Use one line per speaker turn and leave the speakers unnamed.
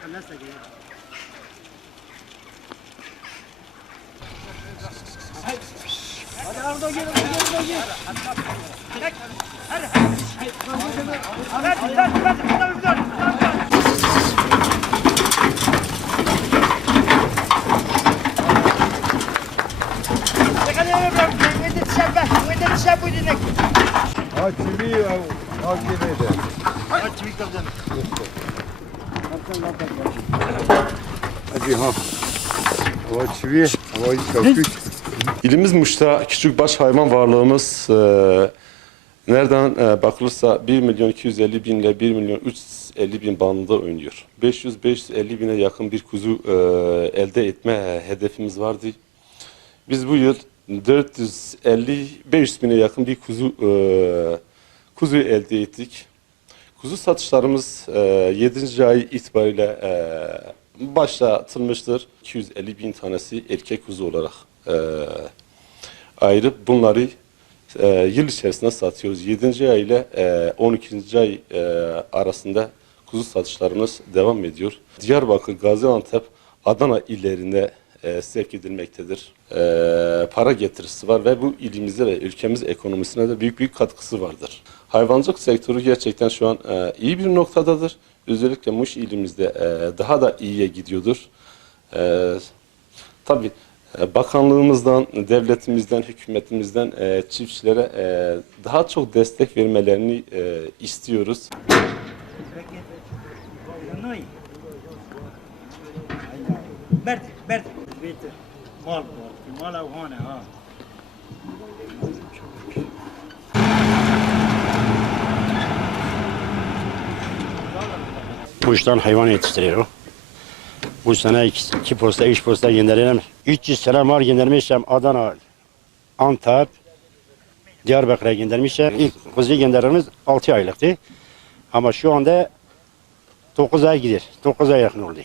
갈라싸게 Hadi ha. Açıvi, havayı kapış.
İlimiz Muş'ta küçükbaş hayvan varlığımız e, nereden e, bakılırsa 1 milyon 250 bin ile 1 milyon 350 bin bandında oynuyor. 500-550 bine yakın bir kuzu e, elde etme hedefimiz vardı. Biz bu yıl 450-500 bine yakın bir kuzu e, kuzu elde ettik. Kuzu satışlarımız e, 7. ay itibariyle e, başlatılmıştır. 250 bin tanesi erkek kuzu olarak e, ayırıp bunları e, yıl içerisinde satıyoruz. 7. ay ile e, 12. ay e, arasında kuzu satışlarımız devam ediyor. Diyarbakır, Gaziantep, Adana illerine e, sevk edilmektedir. E, para getirisi var ve bu ilimize ve ülkemiz ekonomisine de büyük büyük katkısı vardır. Hayvancılık sektörü gerçekten şu an e, iyi bir noktadadır. Özellikle Muş ilimizde e, daha da iyiye gidiyordur. E, tabii bakanlığımızdan, devletimizden, hükümetimizden e, çiftçilere e, daha çok destek vermelerini e, istiyoruz.
برد برد بيت مال مال وهون ها
Bu işten hayvan yetiştiriyor. Bu sene iki, iki posta, üç posta gönderiyorum. 300 sene mal göndermişim Adana, Antep, Diyarbakır'a göndermişim. İlk kuzu gönderimiz 6 aylıktı. Ama şu anda 9 ay gider. 9 ay yakın oldu.